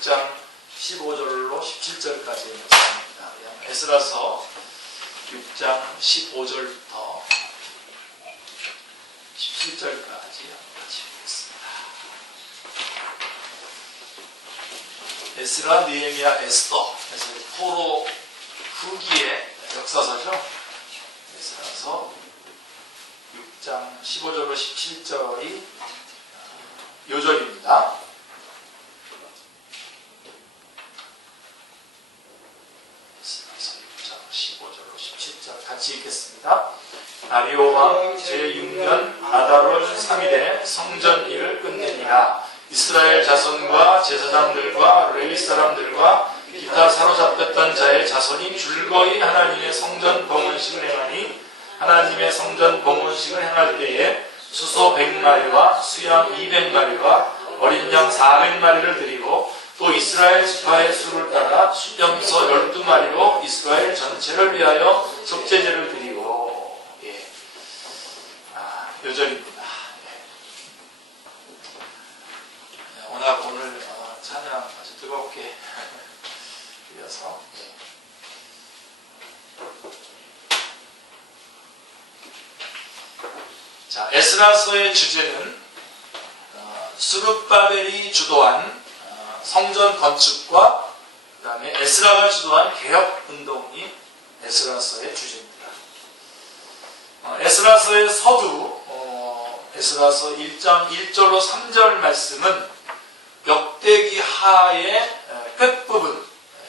6장 15절로 17절까지 읽었습니다. 에스라서 6장 15절부터 17절까지 같이 읽겠습니다. 에스라, 느헤미야, 에스더. 그래서 포로 후기의 역사서죠. 에스라서 6장 15절로 17절이 요절입니다. 에스라서 6장 15절로 17절 같이 읽겠습니다. 다리오 왕 제6년 아달월 3일에 성전 일을 끝내니라. 이스라엘 자손과 제사장들과 레위 사람들과 기타 사로잡혔던 자의 자손이 줄거이 하나님의 성전 봉헌식을 행하니, 하나님의 성전 봉헌식을 행할 때에 수소 100마리와 수양 200마리와 어린 양 400마리를 드리고, 또 이스라엘 지파의 수를 따라 수염소 12마리로 이스라엘 전체를 위하여 속죄제를 드리고. 요절입니다. 오늘 찬양 아주 뜨겁게 드려서 자, 에스라서의 주제는 스룹바벨이 주도한 성전 건축과 그 다음에 에스라가 주도한 개혁운동이 에스라서의 주제입니다. 에스라서의 서두 에스라서 1장 1절로 3절 말씀은 역대기하의 끝부분,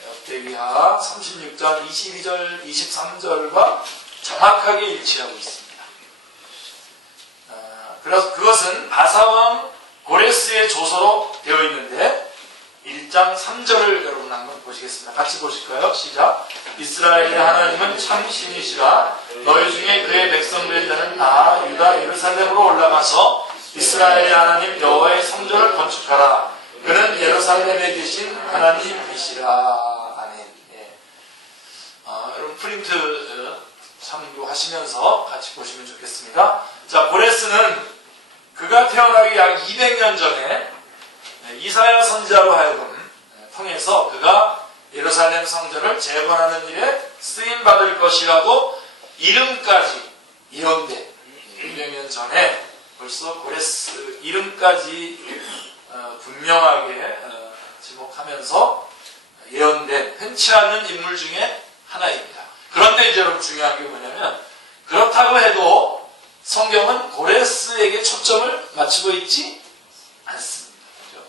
역대기하 36장 22절 23절과 정확하게 일치하고 있습니다. 그래서 그것은 바사왕 고레스의 조서로 되어 있는데 1장 3절을 여러분 한번 보시겠습니다. 같이 보실까요? 시작. 이스라엘의 하나님은 참 신이시라. 너희 중에 그의 백성된 자는 다 유다 예루살렘으로 올라가서 이스라엘의 하나님 여호와의 성전을 건축하라. 그는 예루살렘에 계신 하나님이시라. 아멘. 여러분 프린트 참고하시면서 같이 보시면 좋겠습니다. 자, 고레스는 그가 태어나기 약 200년 전에 이사야 선지자로 하여금 통해서 그가 예루살렘 성전을 재건하는 일에 쓰임받을 것이라고 이름까지 예언된 200년 전에 벌써 고레스 이름까지 분명하게 지목하면서 예언된 흔치 않은 인물 중에 하나입니다. 그런데 이제 여러분 중요한 게 뭐냐면, 그렇다고 해도 성경은 고레스에게 초점을 맞추고 있지 않습니다. 그렇죠?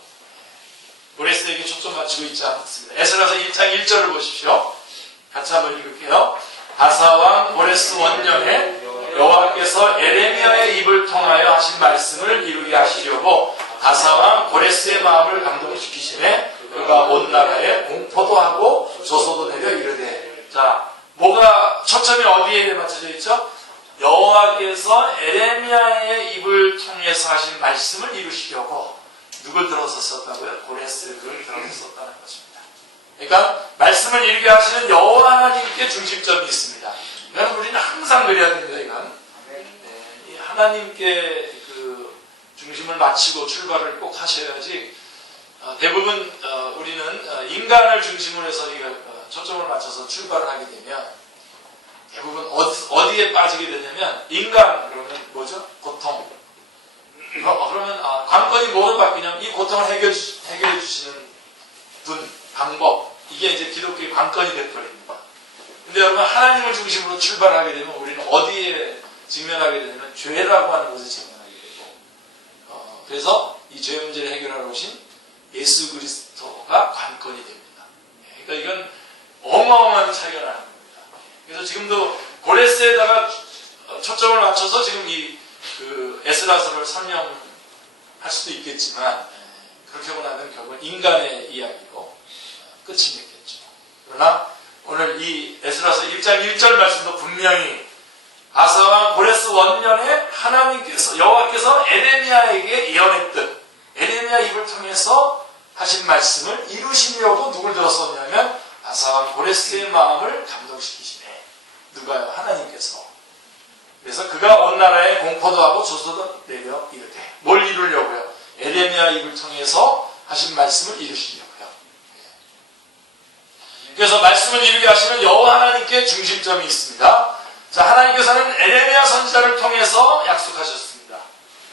고레스에게 초점 맞추고 있지 않습니다. 에스라서 1장 1절을 보십시오. 같이 한번 읽을게요. 바사왕 고레스 원년에 여호와께서 에레미야의 입을 통하여 하신 말씀을 이루게 하시려고 바사왕 고레스의 마음을 감동시키시매 그가 온 나라에 공포도 하고 조소도 내려 이르되. 자, 뭐가 초점이 어디에 맞춰져 있죠? 여호와께서 에레미야의 입을 통해서 하신 말씀을 이루시려고 누굴 들어서 썼다고요? 고레스를 들어서 썼다는 것입니다. 그러니까 말씀을 이루게 하시는 여호와 하나님께 중심점이 있습니다. 그러니까 우리는 항상 그래야 됩니다. 이건 이 하나님께 그 중심을 맞추고 출발을 꼭 하셔야지. 대부분 우리는 인간을 중심으로 해서 초점을 맞춰서 출발을 하게 되면 대부분 어디에 빠지게 되냐면, 인간 그러면 뭐죠? 고통. 그러면 관건이 뭐로 바뀌냐면 이 고통을 해결해 주시는 분, 방법, 이게 이제 기독교의 관건이 되어버립니다. 근데 여러분 하나님을 중심으로 출발하게 되면 우리는 어디에 직면하게 되냐면 죄라고 하는 것에 직면하게 되고, 그래서 이 죄 문제를 해결하러 오신 예수 그리스도가 관건이 됩니다. 그러니까 이건 어마어마한 차이가 나는 겁니다. 그래서 지금도 고레스에다가 초점을 맞춰서 지금 그 에스라서를 설명할 수도 있겠지만, 그렇게 보고 나면 결국은 인간의 이야기로 끝이 맺겠죠. 그러나 오늘 이 에스라서 1장 1절 말씀도 분명히 바사왕 고레스 원년에 하나님께서, 여호와께서 에레미야에게 예언했던, 에레미야 입을 통해서 하신 말씀을 이루시려고 누굴 들었었냐면 바사왕 고레스의 마음을 감동시키시네. 누가요? 하나님께서. 그래서 그가 온 나라에 공포도 하고 조소도 내려 이르되. 뭘 이루려고요? 에레미야 입을 통해서 하신 말씀을 이루시려고요. 그래서 말씀을 이루게 하시는 여호와 하나님께 중심점이 있습니다. 자, 하나님께서는 에레미야 선지자를 통해서 약속하셨습니다.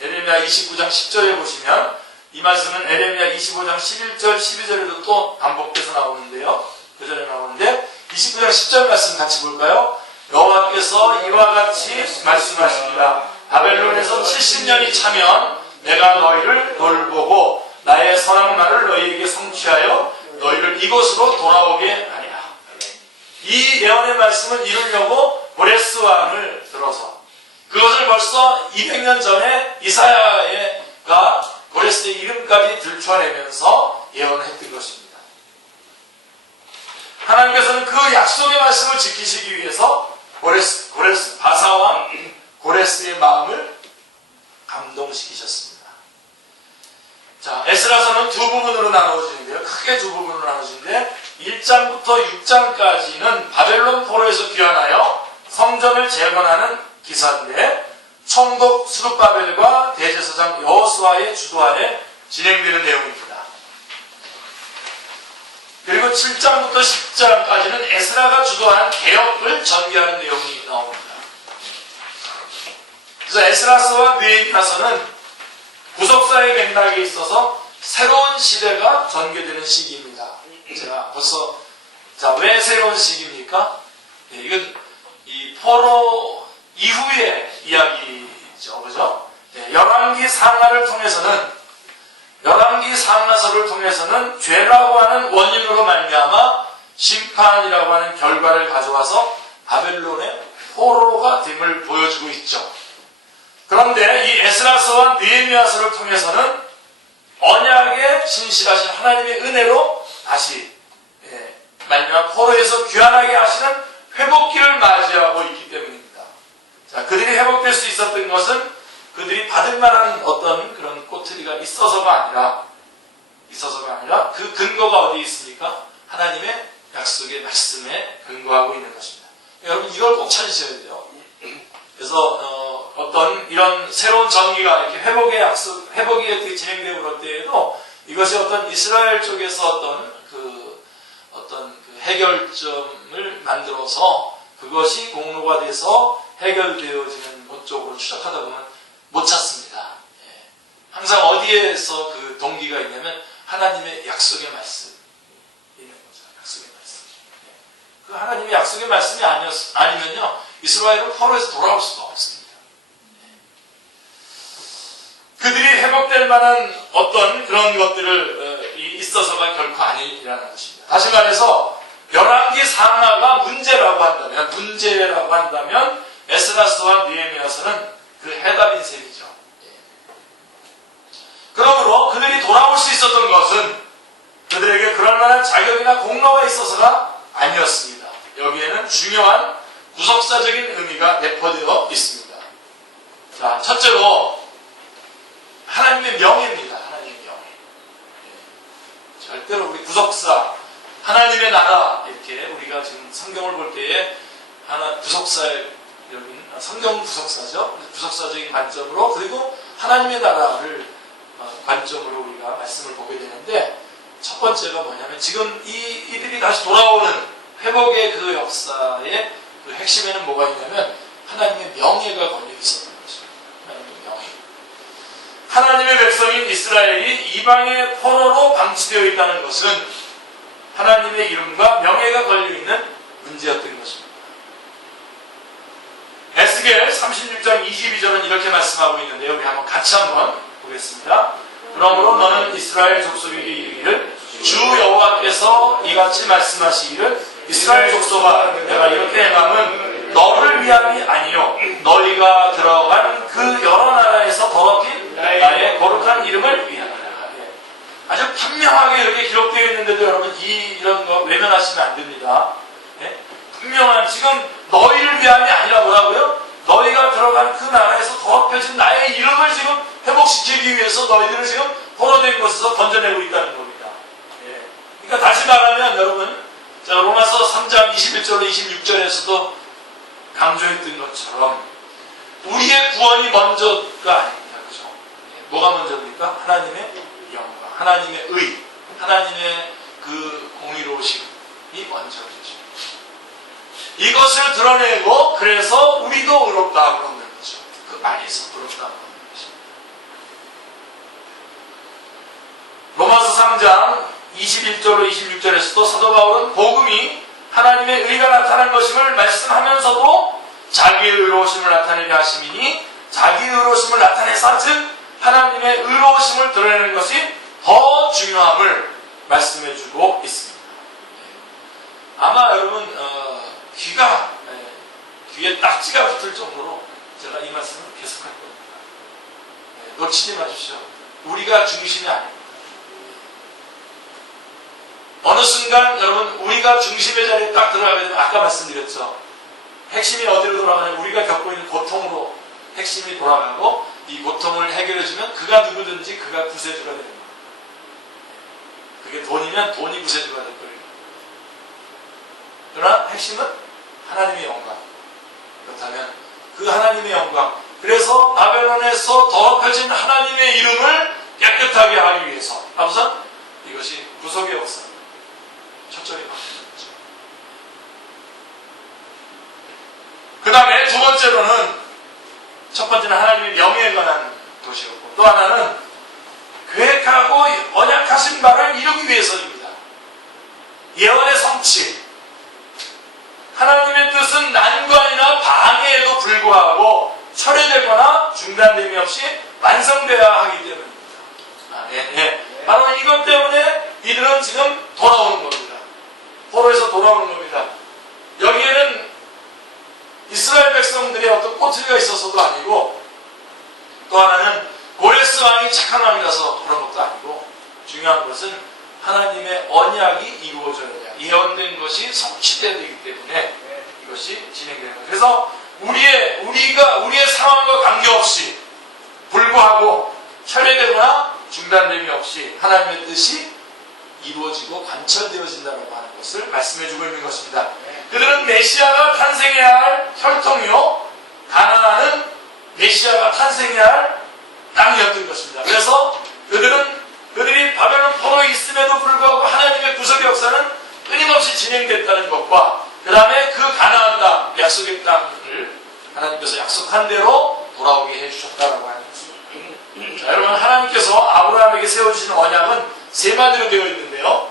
에레미야 29장 10절에 보시면 이 말씀은 에레미야 25장 11절 12절에도 또 반복돼서 나오는데요. 그 전에 나오는데 29장 10절 말씀 같이 볼까요? 여호와께서 이와 같이 말씀하십니다. 바벨론에서 70년이 차면 내가 너희를 돌보고 나의 선한 말을 너희에게 성취하여 너희를 이곳으로 돌아오게 하리라. 이 예언의 말씀을 이루려고 고레스 왕을 들어서 그것을 벌써 200년 전에 이사야가 고레스의 이름까지 들춰내면서 예언을 했던 것입니다. 하나님께서는 그 약속의 말씀을 지키시기 위해서 고레스 바사왕 고레스의 마음을 감동시키셨습니다. 자, 에스라서는 두 부분으로 나누어지는데요. 크게 두 부분으로 나누어지는데 1장부터 6장까지는 바벨론 포로에서 귀환하여 성전을 재건하는 기사인데 총독 스룹바벨과 대제사장 여호수아의 주도 아래 진행되는 내용입니다. 그리고 7장부터 10장까지는 에스라가 주도한 개혁을 전개하는 내용이 나옵니다. 그래서 에스라서와 느헤미야서는 구속사의 맥락에 있어서 새로운 시대가 전개되는 시기입니다. 제가 벌써 왜 새로운 시기입니까? 네, 이건 이 포로 이후의 이야기죠, 그죠? 네, 열왕기 상하를 통해서는 열왕기 상하서를 통해서는 죄라고 하는 원인으로 말미암아 심판이라고 하는 결과를 가져와서 바벨론의 포로가 됨을 보여주고 있죠. 그런데 이 에스라서와 느헤미야서를 통해서는 언약에 신실하신 하나님의 은혜로 다시 말미암아 포로에서 귀환하게 하시는 회복기를 맞이하고 있기 때문입니다. 자, 그들이 회복될 수 있었던 것은 그들이 받을 만한 어떤 그런 꼬투리가 있어서가 아니라 그 근거가 어디에 있습니까? 하나님의 약속의 말씀에 근거하고 있는 것입니다. 여러분 이걸 꼭 찾으셔야 돼요. 그래서 어떤 이런 새로운 전기가 이렇게 회복이 이렇게 진행되고 그럴 때에도 이것이 어떤 이스라엘 쪽에서 어떤 그 해결점을 만들어서 그것이 공로가 돼서 해결되어지는 것 쪽으로 추적하다 보면 못 찾습니다. 항상 어디에서 그 동기가 있냐면 하나님의 약속의 말씀 있는 거죠. 약속의 말씀. 그 하나님의 약속의 말씀이 아니면요 이스라엘은 포로에서 돌아올 수가 없습니다. 그들이 회복될 만한 어떤 그런 것들을 있어서가 결코 아니라는 것입니다. 다시 말해서 열왕기 상하가 문제라고 한다면 에스라서와 느헤미야서는 그 해답인 셈이죠. 그러므로 그들이 돌아올 수 있었던 것은 그들에게 그럴 만한 자격이나 공로가 있어서가 아니었습니다. 여기에는 중요한 구속사적인 의미가 내포되어 있습니다. 자, 첫째로 하나님의 명예입니다. 하나님의 명예. 절대로 우리 구속사, 하나님의 나라 이렇게 우리가 지금 성경을 볼 때에 구속사의 여긴 성경 구속사죠. 구속사적인 관점으로 그리고 하나님의 나라를 관점으로 우리가 말씀을 보게 되는데 첫 번째가 뭐냐면 지금 이들이 다시 돌아오는 회복의 그 역사의 그 핵심에는 뭐가 있냐면 하나님의 명예가 걸려 있었던 거죠. 하나님의 명예. 하나님의 백성인 이스라엘이 이방의 포로로 방치되어 있다는 것은 하나님의 이름과 명예가 걸려 있는 문제였던 것입니다. 에스겔 36장 22절은 이렇게 말씀하고 있는데요. 우리 같이 한번 보겠습니다. 그러므로 너는 이스라엘 족속에게 이르기를 주 여호와께서 이같이 말씀하시기를 이스라엘 족속아 내가 이렇게 행함은 너를 위함이 아니요 너희가 들어간 그 여러 나라에서 더럽힌 나의 거룩한 이름을 위함이라. 아주 분명하게 이렇게 기록되어 있는데도 여러분 이런 거 외면하시면 안 됩니다. 분명한 지금 너희를 위함이 아니라 뭐라고요? 너희가 들어간 그 나라에서 더럽혀진 나의 이름을 지금 회복시키기 위해서 너희들을 지금 포로된 곳에서 건져내고 있다는 겁니다. 그러니까 다시 말하면 여러분 로마서 3장 21절로 26절에서도 강조했던 것처럼 우리의 구원이 먼저가 아닙니다. 그렇죠? 뭐가 먼저입니까? 하나님의 영광, 하나님의 의, 하나님의 그 공의로우심, 원천이죠. 이것을 드러내고 그래서 우리도 의롭다 하고 그러는 거죠. 그 안에서 의롭다 하고 그러는 것입니다. 로마서 3장 21절로 26절에서도 사도 바울은 복음이 하나님의 의가 나타난 것임을 말씀하면서도 자기의 의로우심을 나타내게 하심이니 자기의 의로우심을 나타내사 즉 하나님의 의로우심을 드러내는 것이 더 중요함을 말씀해주고 있습니다. 아마 여러분 귀에 딱지가 붙을 정도로 제가 이 말씀을 계속할 겁니다. 놓치지 마십시오. 우리가 중심이 아닙니다. 어느 순간 여러분 우리가 중심의 자리에 딱 들어가게 되면 아까 말씀드렸죠. 핵심이 어디로 돌아가냐면 우리가 겪고 있는 고통으로 핵심이 돌아가고 이 고통을 해결해주면 그가 누구든지 그가 구세주가 되는 거예요. 그게 돈이면 돈이 구세주가 될 거예요. 그러나 핵심은 하나님의 영광. 그렇다면 그 하나님의 영광, 그래서 바벨론에서 더럽혀진 하나님의 이름을 깨끗하게 하기 위해서 우선 이것이 구속의 역사 초점이 바뀌는 거죠. 그 다음에 두 번째로는 첫 번째는 하나님의 명예에 관한 것이었고 또 하나는 계획하고 언약하신 바를 이루기 위해서입니다. 예언의 성취. 하나님의 뜻은 난관이나 방해에도 불구하고 철회되거나 중단됨이 없이 완성되어야 하기 때문입니다. 바로 이것 때문에 이들은 지금 돌아오는 겁니다. 포로에서 돌아오는 겁니다. 여기에는 이스라엘 백성들의 어떤 꼬투리가 있어서도 아니고 또 하나는 고레스 왕이 착한 왕이라서 그런 것도 아니고 중요한 것은 하나님의 언약이 이루어져야 예언된 것이 성취되어야 되기 때문에 이것이 진행되는 거예요. 그래서 우리의 상황과 관계없이 불구하고 철회되거나 중단됨이 없이 하나님의 뜻이 이루어지고 관철되어진다고 하는 것을 말씀해주고 있는 것입니다. 그들은 메시아가 탄생해야 할 혈통이요 가나안은 메시아가 탄생해야 할 땅이었던 것입니다. 그래서 그들이 바벨론 포로에 있음에도 불구하고 하나님의 구속의 역사는 끊임없이 진행됐다는 것과 그 다음에 그 가나안 땅, 약속의 땅을 하나님께서 약속한 대로 돌아오게 해주셨다고 하는 것입니다. 자, 여러분 하나님께서 아브라함에게 세워주신 언약은 세 마디로 되어 있는데요.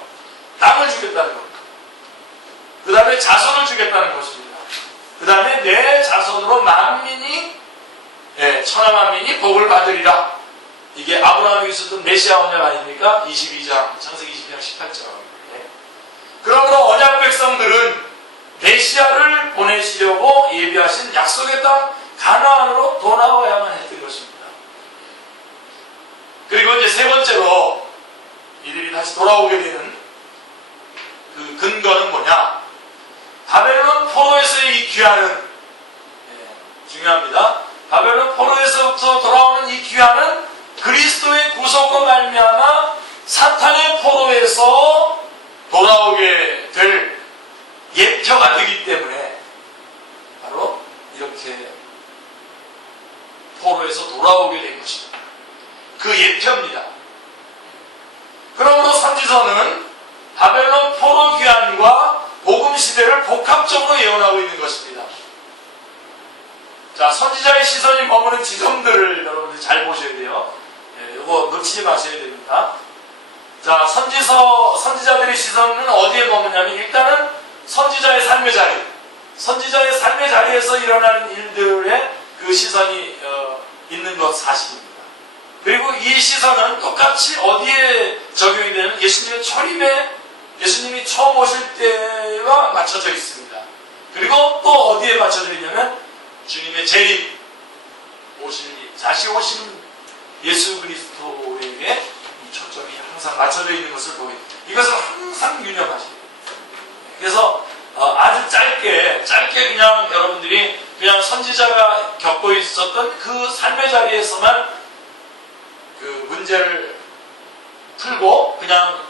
땅을 주겠다는 겁니다. 그 다음에 자손을 주겠다는 것입니다. 그 다음에 내 자손으로 만민이 천하 만민이 복을 받으리라. 이게 아브라함에게 있었던 메시아 언약 아닙니까? 22장 창세기 22장 18절. 그러므로 언약 백성들은 메시아를 보내시려고 예비하신 약속의 땅 가나안으로 돌아와야만 했던 것입니다. 그리고 이제 세 번째로 이들이 다시 돌아오게 되는 그 근거는 뭐냐? 바벨론 포로에서의 이 귀환은 중요합니다. 바벨론 포로에서부터 돌아오는 이 귀환은 그리스도의 구속으로 말미암아 사탄의 포로에서 돌아오게 될 예표가 되기 때문에 바로 이렇게 포로에서 돌아오게 된 것입니다. 그 예표입니다. 그러므로 선지서는 바벨론 포로 귀환과 복음 시대를 복합적으로 예언하고 있는 것입니다. 자, 선지자의 시선이 머무는 지점들을 여러분들 잘 보셔야 돼요. 이거 놓치지 마셔야 됩니다. 자, 선지자들의 시선은 어디에 머무냐면 일단은 선지자의 삶의 자리, 선지자의 삶의 자리에서 일어나는 일들의 그 시선이 있는 것 사실입니다. 그리고 이 시선은 똑같이 어디에 적용이 되냐면 예수님의 초림에 예수님이 처음 오실 때와 맞춰져 있습니다. 그리고 또 어디에 맞춰져 있냐면 주님의 재림, 다시 오신 예수 그리스도에게 이 초점이 항상 맞춰져 있는 것을 보입니다. 이것을 항상 유념하십니다. 그래서 아주 짧게 그냥 여러분들이 그냥 선지자가 겪고 있었던 그 삶의 자리에서만 그 문제를 풀고 그냥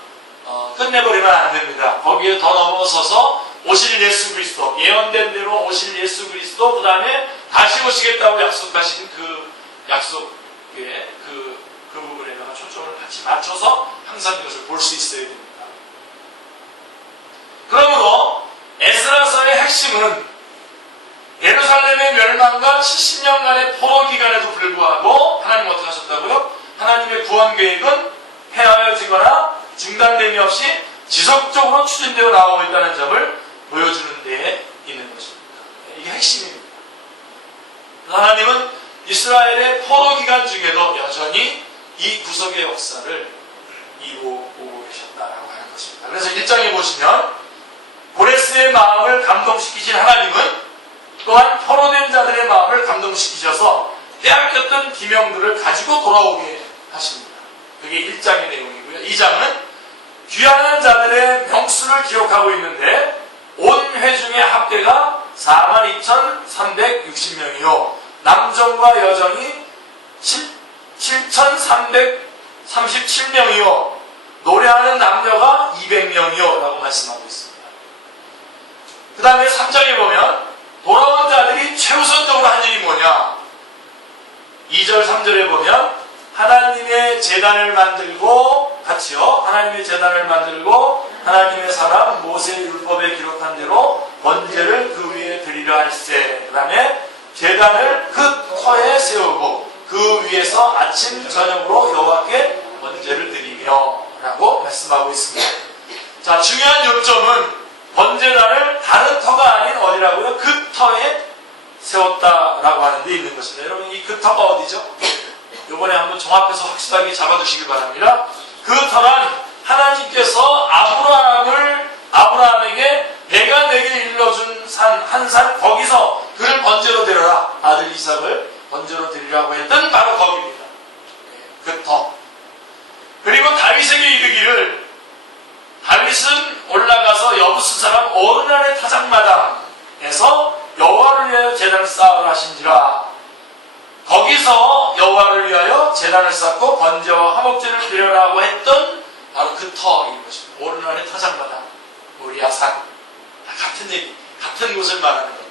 끝내버리면 안 됩니다. 거기에 더 넘어서서 오실 예수 그리스도, 예언된 대로 오실 예수 그리스도, 그 다음에 다시 오시겠다고 약속하신 그 약속의 그 부분에다가 초점을 같이 맞춰서 항상 이것을 볼 수 있어야 됩니다. 그러므로 핵심은 예루살렘의 멸망과 70년간의 포로 기간에도 불구하고 하나님 어떻게 하셨다고요? 하나님의 구원 계획은 폐하여지거나 중단됨이 없이 지속적으로 추진되어 나오고 있다는 점을 보여주는 데에 있는 것입니다. 이게 핵심입니다. 하나님은 이스라엘의 포로 기간 중에도 여전히 이 구속의 역사를 이루어오고 계셨다라고 하는 것입니다. 그래서 1장에 보시면 고레스의 마음을 감동시키신 하나님은 또한 포로된 자들의 마음을 감동시키셔서 빼앗겼던 기명들을 가지고 돌아오게 하십니다. 그게 1장의 내용이고요. 2장은 귀환한 자들의 명수를 기록하고 있는데 온 회중의 합계가 42,360명이요 남정과 여정이 7,337명이요 노래하는 남녀가 200명이요 라고 말씀하고 있습니다. 그 다음에 3장에 보면 돌아온 자들이 최우선적으로 한 일이 뭐냐? 2절 3절에 보면 하나님의 제단을 만들고 같이요. 하나님의 제단을 만들고 하나님의 사람 모세의 율법에 기록한 대로 번제를 그 위에 드리려 할세. 그 다음에 제단을 그 터에 세우고 그 위에서 아침 저녁으로 여호와께 번제를 드리며 라고 말씀하고 있습니다. 자, 중요한 요점은 번제단을 다른 터가 아닌 어디라고요? 그 터에 세웠다라고 하는 데 있는 것입니다. 여러분 이 그 터가 어디죠? 이번에 한번 종합해서 확실하게 잡아두시길 바랍니다. 그 터란 하나님께서 아브라함에게 내가 내게 일러준 산, 한 산 거기서 그를 번제로 드려라. 아들 이삭을 번제로 드리라고 했던 바로 거기입니다. 그 터. 그리고 다윗에게 이르기를 다윗은 올라가서 여부스 사람 오르날의 타작마당에서 여호와를 위하여 제단을 쌓으라 하신지라. 거기서 여호와를 위하여 제단을 쌓고 번제와 화목제를 드려라고 했던 바로 그 터인 것입니다. 오르날의 타작마당, 모리아산. 같은 얘기, 같은 곳을 말하는 겁니다.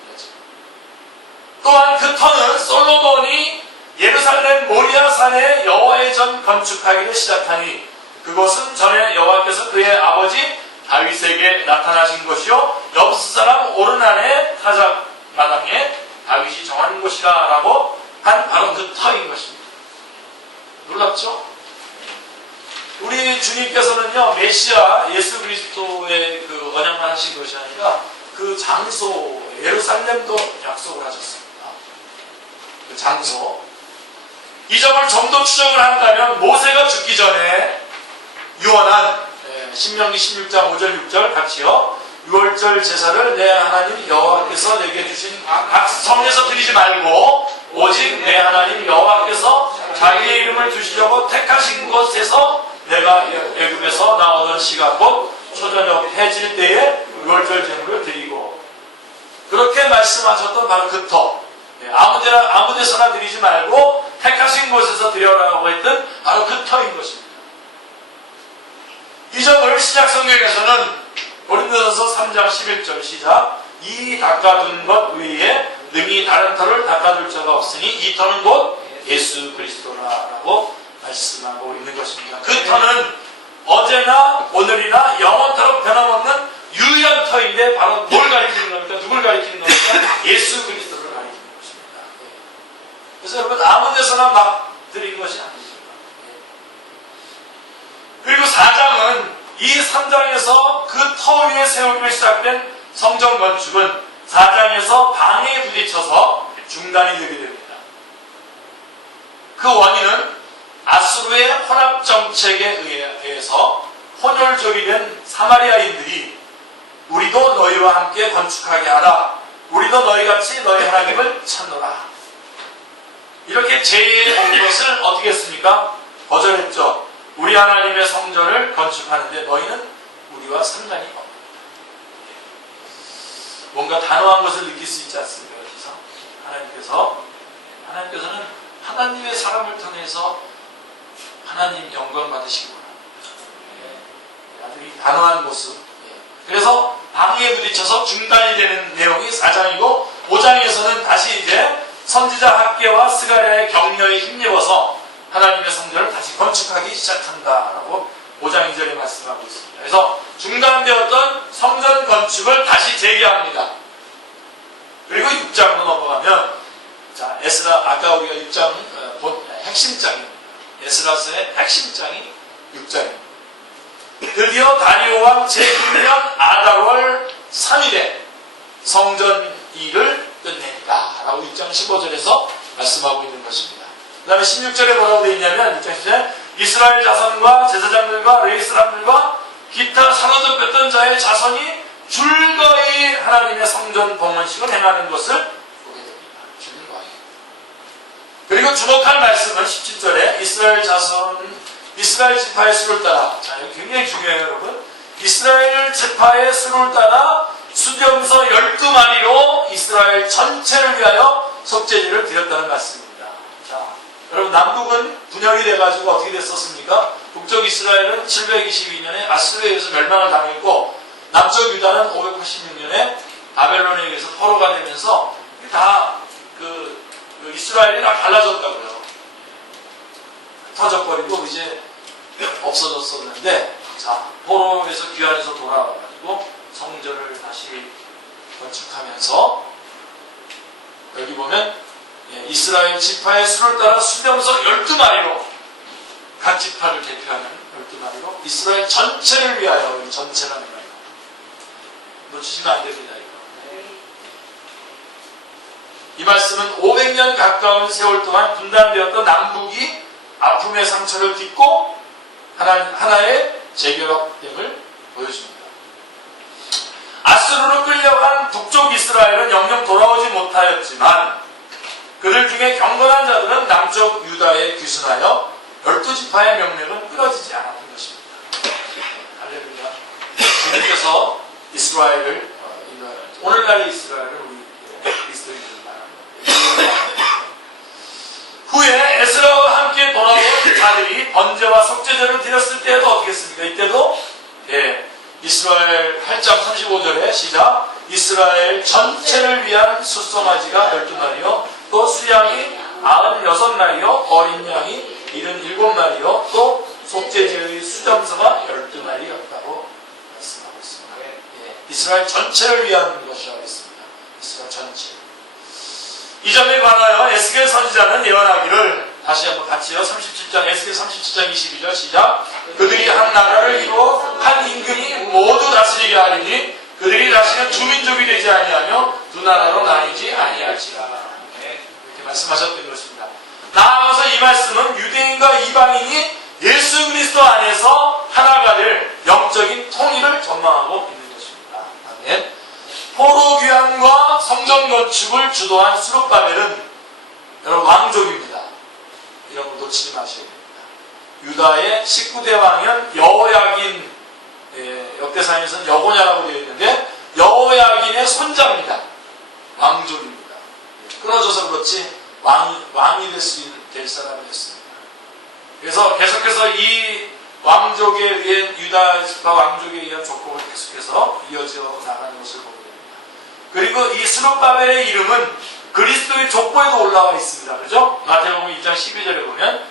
또한 그 터는 솔로몬이 예루살렘 모리아산에 여호와의 전 건축하기를 시작하니 그것은 전에 여호와께서 그의 아버지 다윗에게 나타나신 것이요 여부스 사람 오르난의 타작마당에 다윗이 정한 곳이라 라고 한 바로 그 터인 것입니다. 놀랍죠? 우리 주님께서는요 메시아 예수 그리스도의 그 언약만 하신 것이 아니라 그 장소 예루살렘도 약속을 하셨습니다. 그 장소 이 점을 좀 더 추적을 한다면 모세가 죽기 전에 유언한 신명기 16장 5절 6절 같이요. 6월절 제사를 내 하나님 여호와께서 내게 주신 각 성에서 드리지 말고 오직 내 하나님 여호와께서 자기의 이름을 두시려고 택하신 곳에서 내가 애굽에서 나오던 시가 곧 초저녁 해질 때에 6월절 제물을 드리고 그렇게 말씀하셨던 바로 그 터. 아무 데서나 드리지 말고 택하신 곳에서 드려라고 했던 바로 그 터인 것입니다. 이 점을 시작 성경에서는 고린도전서 3장 11절 시작 이 닦아둔 것 외에 능히 다른 터를 닦아둘 자가 없으니 이 터는 곧 예수 그리스도라라고 말씀하고 있는 것입니다. 그 터는 어제나 오늘이나 영원토록 변함없는 유일한 터인데 바로 뭘 가리키는 겁니까? 누굴 가리키는 겁니까? 예수 그리스도를 가리키는 것입니다. 그래서 여러분 아무 데서나 막 드린 것이 아닙니다. 그리고 4장은 이 3장에서 그 터 위에 세우기로 시작된 성전 건축은 4장에서 방해에 부딪혀서 중단이 되게 됩니다. 그 원인은 아수르의 혼합 정책에 의해서 혼혈족이 된 사마리아인들이 우리도 너희와 함께 건축하게 하라. 우리도 너희같이 너희 하나님을 찾노라. 이렇게 제의해 온 것을 어떻게 했습니까? 거절했죠. 우리 하나님의 성전을 건축하는데 너희는 우리와 상관이 없다. 뭔가 단호한 것을 느낄 수 있지 않습니까? 그래서 하나님께서는 하나님의 사람을 통해서 하나님 영광 받으시구나. 아주 이 단호한 모습. 그래서 방해에 부딪혀서 중단이 되는 내용이 4장이고 5장에서는 다시 이제 선지자 학개와 스가랴의 격려에 힘입어서 하나님의 성전을 다시 건축하기 시작한다라고 5장 2절에 말씀하고 있습니다. 그래서 중단되었던 성전 건축을 다시 재개합니다. 그리고 6장으로 넘어가면, 자, 에스라, 아까 우리가 6장, 핵심장입니다. 에스라서의 핵심장이 6장입니다. 드디어 다리오 왕 제9년 아달월 3일에 성전 일을 끝냅니다. 라고 6장 15절에서 말씀하고 있는 것입니다. 그 다음에 16절에 뭐라고 되어 있냐면, 6장 10절에 이스라엘 자손과 제사장들과 레위 사람들과 기타 사로잡혔던 자의 자손이 줄거이 하나님의 성전 봉헌식을 행하는 것을 보게 됩니다. 줄거이. 그리고 주목할 말씀은 17절에 이스라엘 자손, 이스라엘 지파의 수를 따라, 자, 이거 굉장히 중요해요, 여러분. 이스라엘 지파의 수를 따라 수렴서 12마리로 이스라엘 전체를 위하여 속죄제를 드렸다는 말씀입니다. 자, 여러분, 남북은 분열이 돼가지고 어떻게 됐었습니까? 북쪽 이스라엘은 722년에 아스루에 의해서 멸망을 당했고, 남쪽 유다는 586년에 바벨론에 의해서 포로가 되면서 다 이스라엘이 다 갈라졌다고요. 터져버리고 이제 없어졌었는데, 자, 포로에서 귀환해서 돌아와가지고 성전을 다시 건축하면서, 여기 보면 이스라엘 지파의 수를 따라 수렴서 12마리로 각 지파를 대표하는 12마리로 이스라엘 전체를 위하여, 이 전체라는 말이에요. 놓치시면 안 됩니다. 이 말씀은 500년 가까운 세월 동안 분단되었던 남북이 아픔의 상처를 딛고 하나의 재결합됨을 보여줍니다. 아수르로 끌려간 북쪽 이스라엘은 영영 돌아오지 못하였지만, 그들 중에 경건한 자들은 남쪽 유다에 귀순하여 12지파의 명령은 끊어지지 않았던 것입니다. 할렐루야. 주님께서 이스라엘을, 오늘날의 이스라엘을 우리 그리스도인들 말합니다. 후에 에스라와 함께 돌아온 자들이 번제와 속죄제를 드렸을 때에도 어떻게 했습니까? 이때도 이스라엘 8장 35절에 시작, 이스라엘 전체를 위한 숫송아지가 12마리요, 또 수양이 96마리요, 어린 양이 77마리요, 또 속죄제의 수점서가 12마리였다고 말씀하고 있습니다. 이스라엘 전체를 위한 것이라고 했습니다. 이스라엘 전체. 이 점에 관하여 에스겔 선지자는 예언하기를, 다시 한번 같이요. 37장, 에스겔 37장 22절 시작. 그들이 한 나라를 이루어 한 임금이 모두 다스리게 하리니 그들이 다시는 두 민족이 되지 아니하며 두 나라로 나뉘지 아니할지라. 이렇게 말씀하셨던 것입니다. 나아가서 이 말씀은 유대인과 이방인이 예수 그리스도 안에서 하나가 될 영적인 통일을 전망하고 있는 것입니다. 아멘. 포로 귀환과 성전 건축을 주도한 스룹바벨은 여러분 왕족입니다. 이런 거 놓치지 마셔야 됩니다. 유다의 19대 왕은 여호야긴, 역대상에서는 여고냐라고 되어 있는데 여호야긴의 손자입니다. 왕족입니다. 끊어져서 그렇지 왕이 될 사람이 됐습니다. 그래서 계속해서 이 왕족에 의한, 유다 지파 왕족에 의한 족보가 계속해서 이어져 나가는 것을 보게 됩니다. 그리고 이 스룹바벨의 이름은 그리스도의 족보에도 올라와 있습니다. 그죠? 마태복음 2장 12절에 보면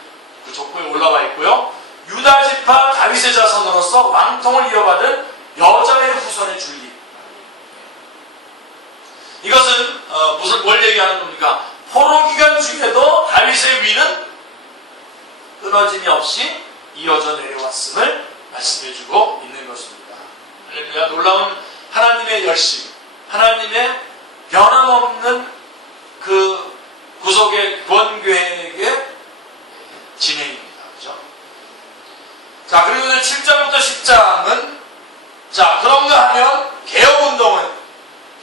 그 족보에 올라와 있고요. 유다 지파 다윗의 자손으로서 왕통을 이어받은 여자의 후손의 줄기. 이것은 뭘 얘기하는 겁니까? 포로 기간 중에도 다윗의 위는 끊어짐이 없이 이어져 내려왔음을 말씀해주고 있는 것입니다. 할렐루야. 놀라운 하나님의 열심, 하나님의 변함없는 그 구속의 구원 계획의 진행입니다. 그죠? 자, 그리고 이제 7장부터 10장은, 자, 그런가 하면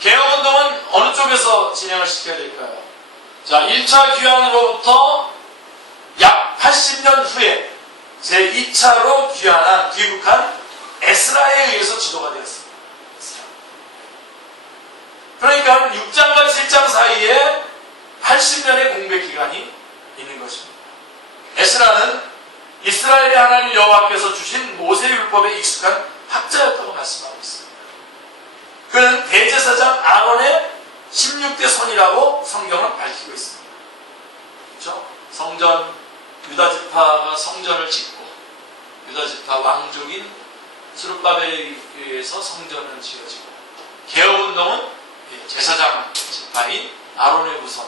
개혁운동은 어느 쪽에서 진행을 시켜야 될까요? 자, 1차 귀환으로부터 약 80년 후에 제2차로 귀국한 에스라에 의해서 주도가 되었습니다. 그러니까 6장과 7장 사이에 80년의 공백 기간이 있는 것입니다. 에스라는 이스라엘의 하나님 여호와께서 주신 모세율법에 익숙한 학자였다고 말씀하고 있습니다. 그는 대제사장 아론의 16대 손이라고 성경은 밝히고 있습니다. 그렇죠? 유다지파가 성전을 짓고 유다지파 왕족인 스룹바벨에 의해서 성전은 지어지고, 개혁운동은 제사장 지파인 아론의 후손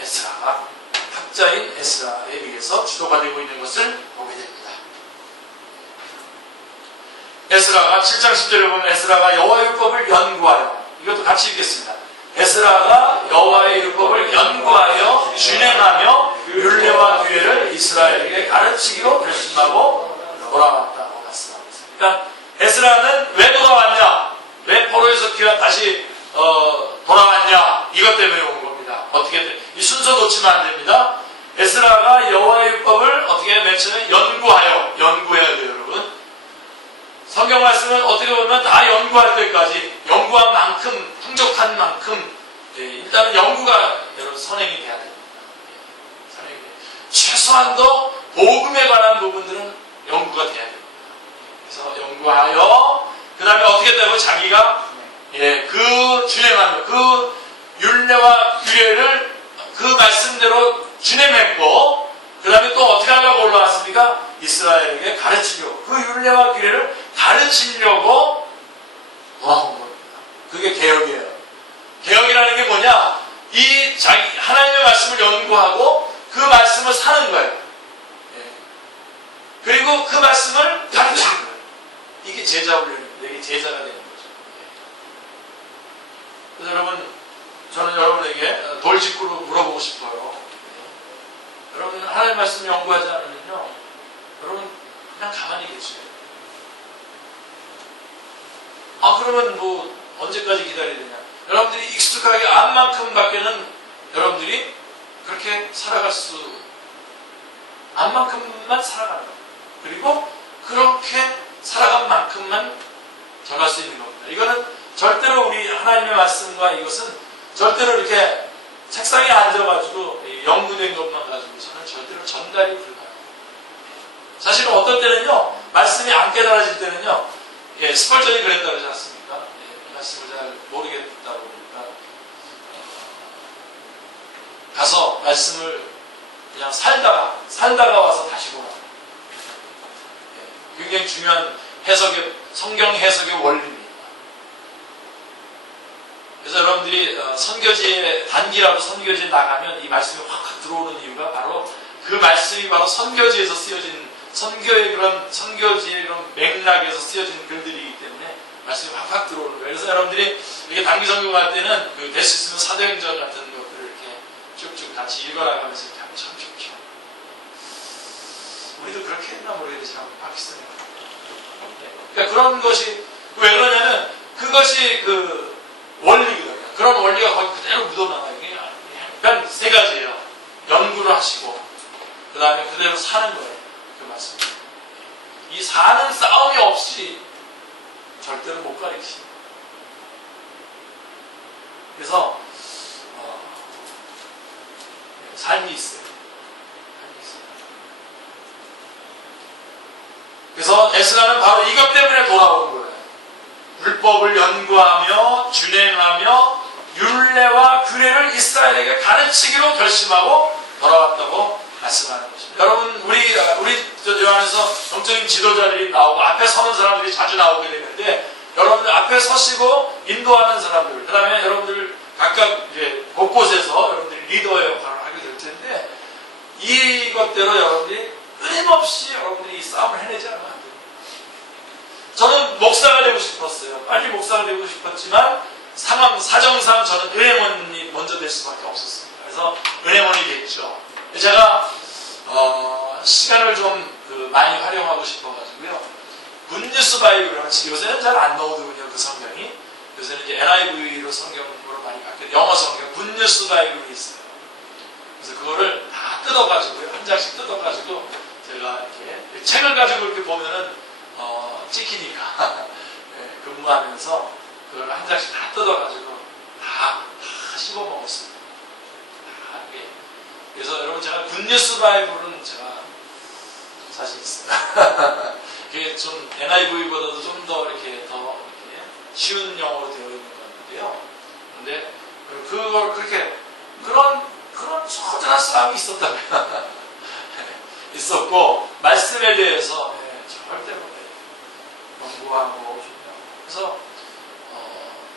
에스라가 학자인 에스라에 의해서 주도가 되고 있는 것을 보게 됩니다. 에스라가 7장 10절에 보면 에스라가 여호와의 율법을 연구하여, 이것도 같이 읽겠습니다. 에스라가 여호와의 율법을 연구하여 준행하며 율례와 규례를 이스라엘에게 가르치기로 결심하고 돌아왔다고 말씀하고 있습니다. 그러니까 에스라는 왜 돌아왔냐? 왜 포로에서 다시 돌아왔냐? 이것 때문에 온 겁니다. 어떻게 이 순서 놓치면 안 됩니다. 에스라가 여호와의 율법을 어떻게 맨 처음에 연구해야 돼요, 여러분. 성경 말씀은 어떻게 보면 다 연구할 때까지, 연구한 만큼, 풍족한 만큼, 일단은 연구가 여러분 선행이 돼야 됩니다. 최소한도 복음에 관한 부분들은 연구가 돼야 됩니다. 그래서 연구하여, 그 다음에 어떻게 되고 자기가 그 준행하며 그 율례와 규례를 그 말씀대로 준행했고, 그 다음에 또 어떻게 하려고 올라왔습니까? 이스라엘에게 가르치려고, 그 율례와 규례를 가르치려고 돌아온 겁니다. 그게 개혁이에요. 개혁이라는 게 뭐냐? 이 자기 하나님의 말씀을 연구하고 그 말씀을 사는 거예요. 그리고 그 말씀을 가르치는 거예요. 이게 제자 훈련입니다. 이게 제자가 되는 거죠. 그래서 여러분, 저는 여러분에게 돌직구로 물어보고 싶어요. 여러분, 하나님의 말씀 연구하지 않으면요, 여러분 그냥 가만히 계세요. 그러면 뭐 언제까지 기다려야 되냐? 여러분들이 익숙하게 안 만큼밖에는 여러분들이 그렇게 살아갈 수, 안 만큼만 살아가는 겁니다. 그리고 그렇게 살아간 만큼만 전할 수 있는 겁니다. 이거는 절대로 우리 하나님의 말씀과 이것은 절대로 이렇게 책상에 앉아가지고 연구된 것만 가지고서는 절대로 전달이 불가능해요. 사실은 어떤 때는요, 말씀이 안 깨달아질 때는요, 스펄전이 그랬다 그러지 않습니까? 말씀을 잘 모르겠다 보니까 가서 말씀을 그냥 살다가 와서 다시 보라. 굉장히 중요한 성경 해석의 원리입니다. 그래서 여러분들이 선교지에, 단기라도 선교지에 나가면 이 말씀이 확 들어오는 이유가 바로 그 말씀이 바로 선교지에서 쓰여진, 선교지의 그런 맥락에서 쓰여진 글들이기 때문에 말씀이 확 들어오는 거예요. 그래서 여러분들이 이렇게 단기 선교 갈 때는 될 수 있으면 사도행전 같은 것들을 이렇게 쭉쭉 같이 읽어나가면서 이렇게 하면 참 좋죠. 우리도 그렇게 했나 모르겠지, 파키스탄에. 그러니까 그런 것이, 왜 그러냐면 그것이 그 원리거든요. 그런 원리가 거기 그대로 묻어나가요. 그러니까 세 가지예요. 연구를 하시고, 그 다음에 그대로 사는 거예요. 그 말씀. 이 사는 싸움이 없이 절대로 못 가르치십니다. 그래서 삶이 있어요. 그래서 에스라는 바로 이것 때문에 돌아온 거예요. 율법을 연구하며 준행하며 율례와 규례를 이스라엘에게 가르치기로 결심하고 돌아왔다고 말씀하는 것입니다. 여러분, 우리 요한에서 영적인 지도자들이 나오고 앞에 서는 사람들이 자주 나오게 되는데, 여러분들 앞에 서시고 인도하는 사람들, 그 다음에 여러분들 각각 이제 곳곳에서 여러분들이 리더의 역할을 하게 될 텐데, 이것대로 여러분들이 끊임없이 여러분들이 이 싸움을 해내지 않으면 안 돼요. 저는 목사가 되고 싶었어요. 빨리 목사가 되고 싶었지만 사정상 저는 은행원이 먼저 될 수밖에 없었습니다. 그래서 은행원이 됐죠. 제가 시간을 좀 많이 활용하고 싶어가지고요. 굿뉴스 바이블을 같이, 요새는 잘 안 나오더군요, 그 성경이. 요새는 이제 NIV로 성경으로 많이 바뀌었는데, 영어 성경 굿뉴스 바이블이 있어요. 그래서 그거를 다 뜯어가지고요, 한 장씩 뜯어가지고 제가 이렇게 책을 가지고 이렇게 보면은 찍히니까 근무하면서 그걸 한 장씩 다 뜯어가지고 다 씹어 먹었습니다. 그래서 여러분, 제가 굿뉴스 바이블은 제가 사실 있어요. 그게 좀 NIV보다도 좀 더 이렇게 쉬운 영어로 되어 있는 건데요. 근데 그걸 그렇게 그런 처절한 싸움이 있었다면 있었고, 말씀에 대해서 절대로 연구하고, 그래서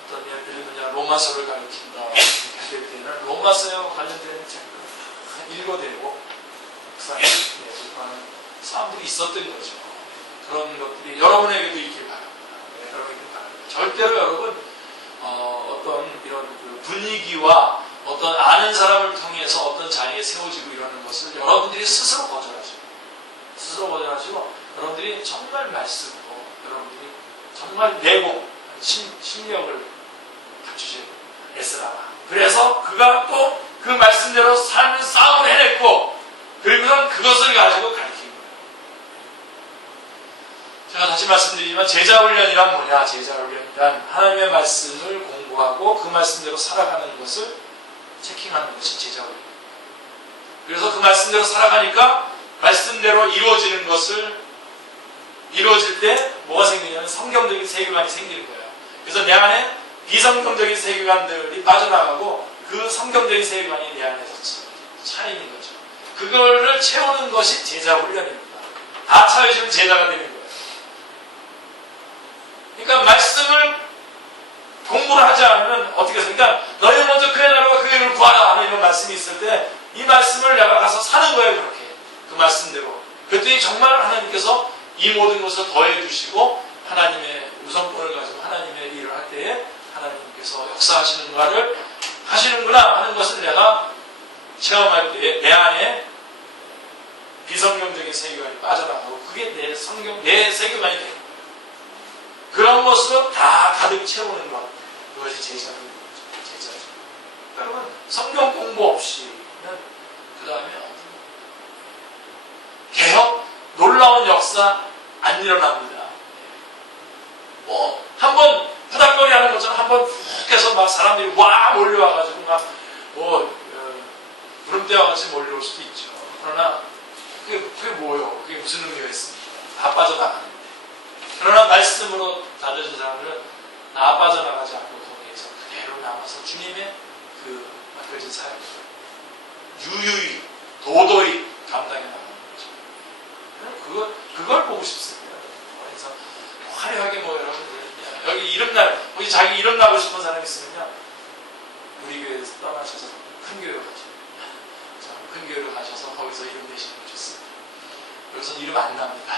어떤 예를 들면 로마서를 가르친다 할 때는 로마서에 관련된 책을 읽어대고 하는 사람들이 있었던 거죠. 그런 것들이 여러분에게도 있길 바랍니다. 네, 여러분에게 바랍니다. 절대로 여러분 어떤 이런 그 분위기와 어떤 아는 사람을 통해서 어떤 자리에 세워지고 이러는 것을 여러분들이 스스로 거절하시고 여러분들이 정말 말씀으로 여러분들이 정말 내공, 실력을 갖추셔야 돼요. 에스라가. 그래서 그가 또 그 말씀대로 삶을 싸움을 해냈고 그리고는 그것을 가지고 가르친 거예요. 제가 다시 말씀드리지만 제자훈련이란 뭐냐? 제자훈련이란 하나님의 말씀을 공부하고 그 말씀대로 살아가는 것을 체킹하는 것이 제자훈련. 그래서 그 말씀대로 살아가니까 말씀대로 이루어지는 것을 이루어질 때 뭐가 생기냐면 성경적인 세계관이 생기는 거예요. 그래서 내 안에 비성경적인 세계관들이 빠져나가고 그 성경적인 세계관이 내 안에서 차이는 거죠. 그거를 채우는 것이 제자훈련입니다. 다 차여지면 제자가 되는 거예요. 그러니까 말씀을 공부를 하지 않으면 어떻게 해서 그러니까 너희 먼저 그의 나라와 그의 의를 구하라 하는 이런 말씀이 있을 때 이 말씀을 내가 가서 사는 거예요. 그렇게 그 말씀대로. 그랬더니 정말 하나님께서 이 모든 것을 더해 주시고 하나님의 우선권을 가지고 하나님의 일을 할 때에 하나님께서 하시는구나 하는 것을 내가 체험할 때에 내 안에 비성경적인 세계관이 빠져나가고 그게 내 세계관이 되는 거예요. 그런 것으로 다 가득 채우는 것. 그것이 제자죠. 여러분 성경 공부 없이는 그 다음에 개혁 놀라운 역사 안 일어납니다. 한번 후닥거리 하는 것처럼 한번 훅 해서 막 사람들이 와 몰려와가지고 구름대와 같이 몰려올 수도 있죠. 그러나 그게 뭐예요? 그게 무슨 의미가 있습니까? 다 빠져나가는데. 그러나 말씀으로 다져진 사람들은 다 빠져나가지 않고 거기에서 그대로 남아서 주님의 그 맡겨진 사역을 유유히 도도히 감당해 나가는 거죠. 그걸 보고 싶습니다. 그래서 화려하게 여러분들 여기 이름날 혹시 자기 이름 나고 싶은 사람 있으면요 우리 교회에서 떠나셔서 큰 교회로 가시면 큰 교회로 가셔서 거기서 이름 내시는 게 좋습니다. 여기서 이름 안 납니다.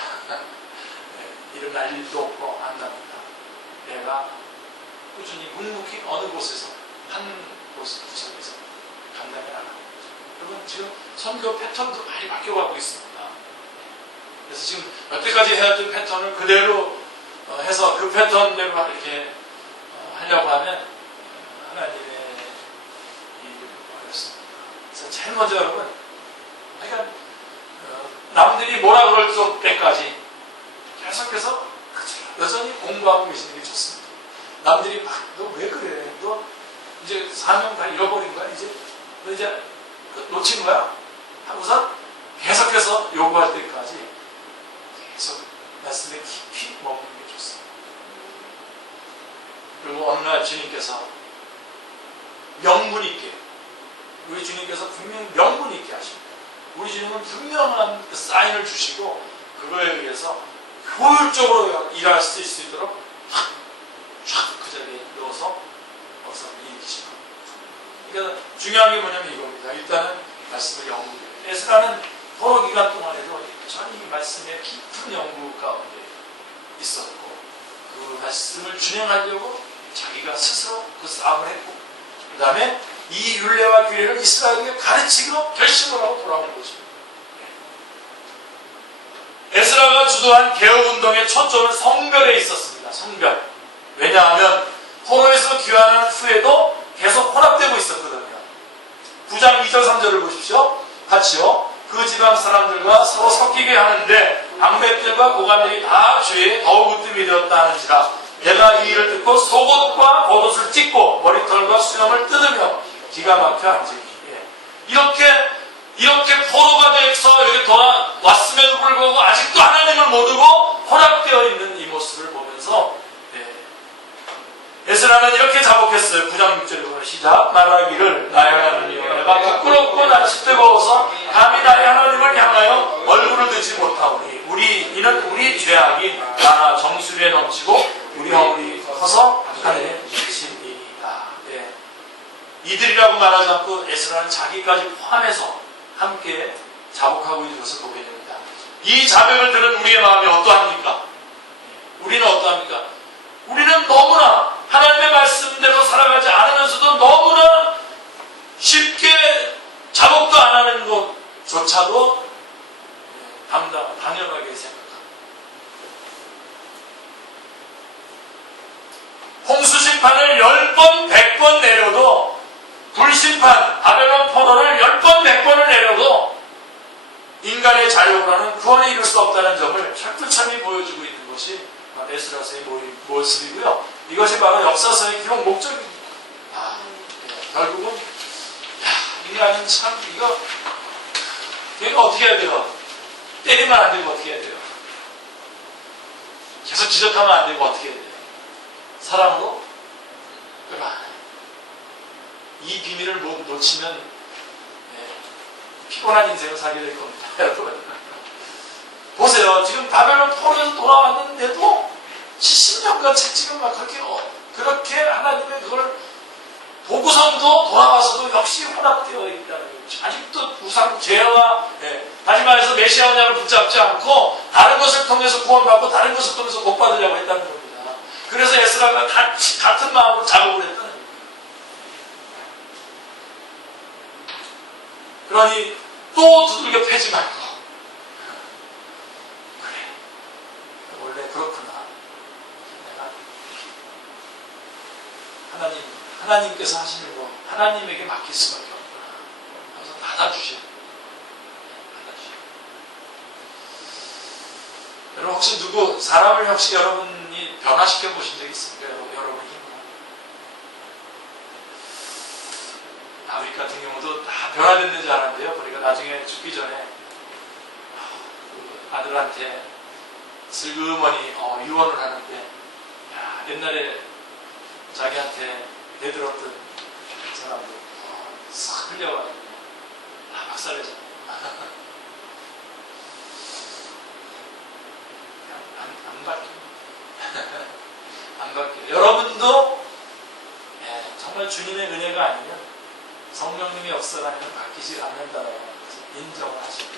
이름 날 일도 없고 안 납니다. 내가 꾸준히 묵묵히 어느 곳에서 한 곳 구석에서 감당해 나가는 거죠. 여러분 지금 선교 패턴도 많이 바뀌어가고 있습니다. 그래서 지금 여태까지 해왔던 패턴을 그대로 해서 그 패턴대로 이렇게 하려고 하면 하나님의 일이 어렵습니다. 그래서 제일 먼저 여러분 그러니까 남들이 뭐라 그럴 때까지 계속해서 여전히 공부하고 계시는 게 좋습니다. 남들이 막 너 왜 그래? 너 이제 사명 다 잃어버린 거야? 너 이제 놓친 거야? 하고서 계속해서 요구할 때까지 계속 말씀에 깊이 머무는 게 좋습니다. 그리고 어느 날 주님께서 명분 있게 우리 주님께서 분명히 명분 있게 하십니다. 우리 주님은 분명한 그 사인을 주시고 그거에 의해서 효율적으로 일할 수 있도록 촥 그 자리에 넣어서 어서 일으키십니다. 그러니까 중요한 게 뭐냐면 이겁니다. 일단은 말씀을 연구해요. 에스라는 포로 기간 동안에도 전이 말씀의 깊은 연구 가운데 있었고 그 말씀을 준행하려고 자기가 스스로 그 싸움을 했고 그 다음에 이 율례와 규례를 이스라엘에게 가르치기로 결심을 하고 돌아온 것입니다. 에스라가 주도한 개혁운동의 초점은 성별에 있었습니다. 성별. 왜냐하면 포로에서 귀환한 후에도 계속 혼합되고 있었거든요. 9장 2절 3절을 보십시오. 같이요. 그 지방 사람들과 서로 섞이게 하는데 방백들과 고관들이 다 죄에 더욱 으뜸이 되었다 하는지라 내가 이 일을 듣고 속옷과 겉옷을 찢고 머리털과 수염을 뜯으며 기가 막혀 앉으니 이렇게 포로가 돼서 이렇게 돌아왔음에도 불구하고 아직도 하나님을 모르고 혼합되어 있는 이 모습을 보면서 에스라는 이렇게 자복했어요. 9장 6절에 보면 시작. 말하기를 나의 하나님이여 내가 부끄럽고 낯이 뜨거워서 감히 나의 하나님을 향하여 얼굴을 들지 못하오니 이는 우리 죄악이 나나 정수리에 넘치고 우리 허물이 커서 하늘에 미치니 우리라고 말하지 않고 에스라는 자기까지 포함해서 함께 자복하고 있는 것을 보게 됩니다. 이 자백을 들은 우리의 마음이 어떠합니까? 우리는 어떠합니까? 우리는 너무나 하나님의 말씀대로 살아가지 않으면서도 너무나 쉽게 자복도 안 하는 것조차도 당연하게 생각합니다. 홍수심판을 10번, 100번 내려도, 불심판, 바벨론 포로를 10번, 100번을 내려도 인간의 자유라는 구원에 이룰 수 없다는 점을 철두철미 보여주고 있는 것이 에스라서의 모습이고요. 이것이 바로 역사서의 기록 목적입니다. 결국은 인간은 참 이거 어떻게 해야 돼요? 때리면 안 되고 어떻게 해야 돼요? 계속 지적하면 안 되고 어떻게 해야 돼요? 사랑으로 끌어안아요. 이 비밀을 놓치면 피곤한 인생을 살게 될 겁니다. 여러분 보세요. 지금 바벨론 포로에서 돌아왔는데도 70년간 지금 막 그렇게 하나님의 그걸 보고선도 돌아와서도 역시 혼합되어 있다는 거죠. 아직도 우상 죄와 다시 말해서 메시아 언약을 붙잡지 않고 다른 것을 통해서 구원받고 다른 것을 통해서 복받으려고 했다는 겁니다. 그래서 에스라가 같은 마음으로 작업을 했다는 겁니다. 그러니 또 두들겨 패지 말고 그래 원래 그렇구나. 내가 하나님께서 하시는 거 하나님에게 맡길 수밖에 없구나. 그래서 받아주셔야 돼요. 여러분 혹시 사람을 혹시 여러분이 변화시켜 보신 적 있습니까? 여러분 힘으로. 다윗 같은 경우도 다 변화됐는 줄 알았는데요. 보니까 나중에 죽기 전에 아들한테 슬그머니 유언을 하는데 옛날에 자기한테 내들었던 그 사람도 싹 흘려가지고 박살내잖아. 안 바뀌어. 안 바뀌어. 여러분도 정말 주님의 은혜가 아니면 성령님의 역사가 아니면 바뀌지 않는다라고 인정을 하시고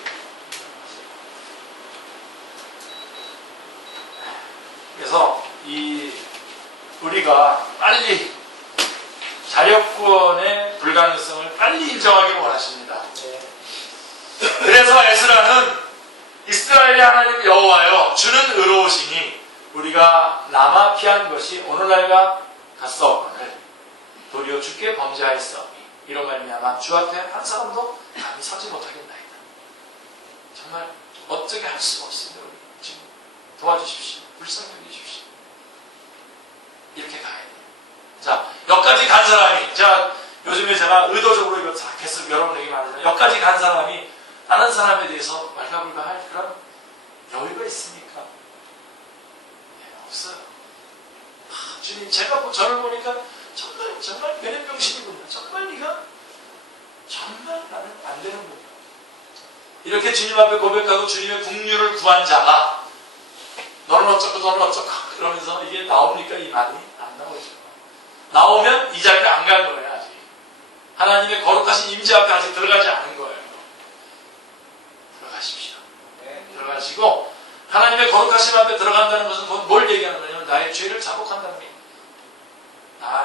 그래서 우리가 빨리 자력구원의 불가능성을 빨리 인정하기를 원하십니다. 그래서 에스라는 이스라엘의 하나님 여호와여 주는 의로우시니 우리가 남아 피한 것이 오늘날과 같사오거늘 도리어 주께 범죄하였사오니 이런 말미암아 주 앞에 한 사람도 감히 서지 못하겠나이다. 정말 어떻게 할 수가 없습니다. 지금 도와주십시오. 불쌍히 여기십시오. 이렇게 가야 돼요. 자, 여기까지 간 사람이, 요즘에 제가 의도적으로 이거 계속 여러분에게 말하잖아요. 여기까지 간 사람이 다른 사람에 대해서 말가불가할 그런 여유가 있습니까? 없어요. 주님, 제가 저를 보니까 정말 면역병신이군요. 정말 네가 정말 나는 안 되는군요. 이렇게 주님 앞에 고백하고 주님의 국류를 구한 자가 너는 어쩌고 너는 어쩌고 그러면서 이게 나옵니까? 이 말이 안 나오죠. 나오면 이 자리에 안 간 거예요. 아직 하나님의 거룩하신 임재 앞에 아직 들어가지 않은 거예요. 들어가십시오. 들어가시고 하나님의 거룩하심 앞에 들어간다는 것은 뭘 얘기하는 거냐면 나의 죄를 자복한다는 겁니다.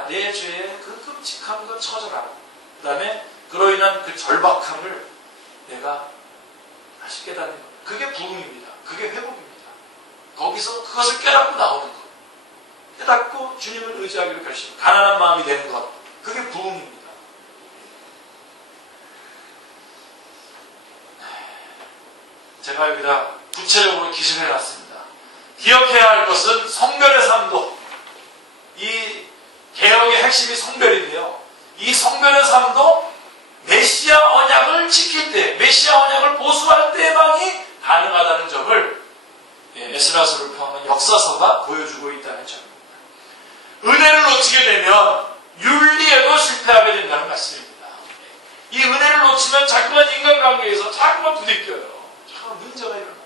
내 죄의 그 끔찍함과 처절함, 그 다음에 그로 인한 그 절박함을 내가 다시 깨닫는 것. 그게 부흥입니다. 그게 회복입니다. 거기서 그것을 깨닫고 나오는 것. 깨닫고 주님을 의지하기로 결심. 가난한 마음이 되는 것. 그게 부흥입니다. 제가 여기다 구체적으로 기술해 놨습니다. 기억해야 할 것은 성별의 삶도. 이 개혁의 핵심이 성별인데요. 이 성별의 삶도 메시아 언약을 지킬 때, 메시아 언약을 보수할 때만이 가능하다는 점을 에스라서를 포함한 역사서가 보여주고 있다는 점입니다. 은혜를 놓치게 되면 윤리에도 실패하게 된다는 말씀입니다. 이 은혜를 놓치면 자꾸만 인간관계에서 자꾸만 부딪혀요. 자꾸만 문제가 일어나요.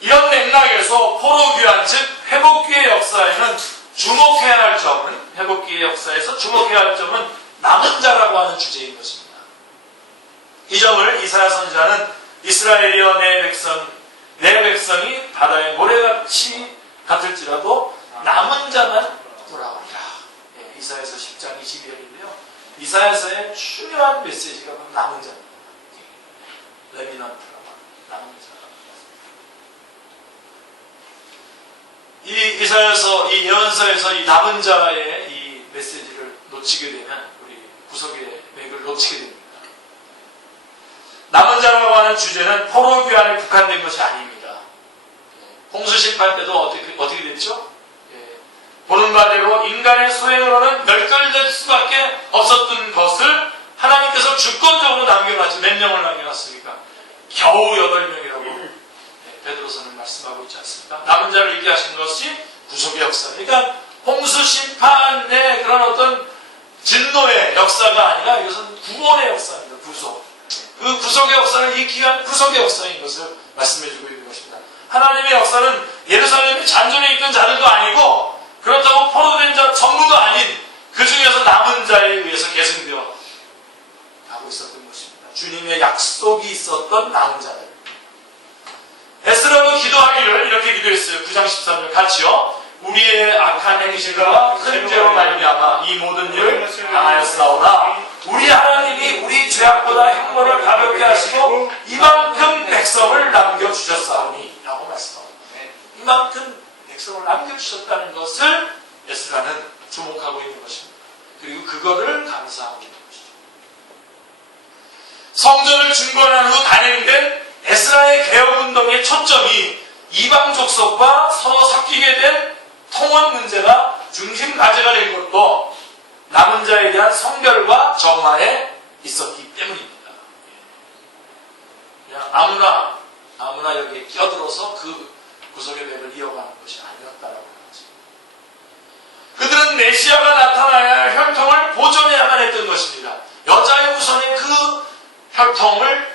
이런 맥락에서 포로귀환, 즉 회복기의 역사에는 주목해야 할 점은 회복기의 역사에서 주목해야 할 점은 남은 자라고 하는 주제인 것입니다. 이 점을 이사야 선지자는 이스라엘이여 내 백성이 바다의 모래같이 같을지라도 남은 자만 돌아오리라. 예, 이사야서 10장 22절인데요. 이사야서의 중요한 메시지가 바로 남은 자, 레미넌트라고 남은 자. 이 이사야서, 이 예언서에서 이 남은 자의 이 메시지를 놓치게 되면 우리 구속의 맥을 놓치게 됩니다. 남은 자라고 하는 주제는 포로 귀환에 국한된 것이 아닙니다. 홍수 심판 때도 어떻게 됐죠? 보는 바대로 인간의 소행으로는 멸절될 수밖에 없었던 것을 하나님께서 주권적으로 남겨놨지. 몇 명을 남겨놨습니까? 겨우 8명이라고 베드로서는 말씀하고 있지 않습니까? 남은 자를 있게 하신 것이 구속의 역사. 그러니까 홍수 심판의 그런 어떤 진노의 역사가 아니라 이것은 구원의 역사입니다. 구속. 그 구속의 역사는 이 기간 구속의 역사인 것을 말씀해주고 있는 것입니다. 하나님의 역사는 예루살렘에 잔존해 있던 자들도 아니고 그렇다고 포로된 자 전부도 아닌 그 중에서 남은 자에 의해서 계승되어 가고 있었던 것입니다. 주님의 약속이 있었던 남은 자들. 에스라도 기도하기를 이렇게 기도했어요. 9장 13절 같이요. 우리의 악한 행실과 큰 죄로 말미암아 이 모든 일을 당하였사오나 우리 하나님이 우리 죄악보다 형벌을 가볍게 하시고 이만큼 백성을 남겨주셨사오니 라고 말씀합니다. 이만큼 백성을 남겨주셨다는 것을 에스라는 주목하고 있는 것입니다. 그리고 그거를 감사하고 있는 것이죠. 성전을 중건한 후 단행된 에스라의 개혁운동의 초점이 이방 족속과 서로 섞이게 된 통원 문제가 중심 과제가 된 것도 남은 자에 대한 성별과 정화에 있었기 때문입니다. 그냥 아무나 여기에 끼어들어서 그 구속의 맥을 이어가는 것이 아니었다라고 하지. 그들은 메시아가 나타나야 할 혈통을 보존해야만 했던 것입니다. 여자의 후손의 그 혈통을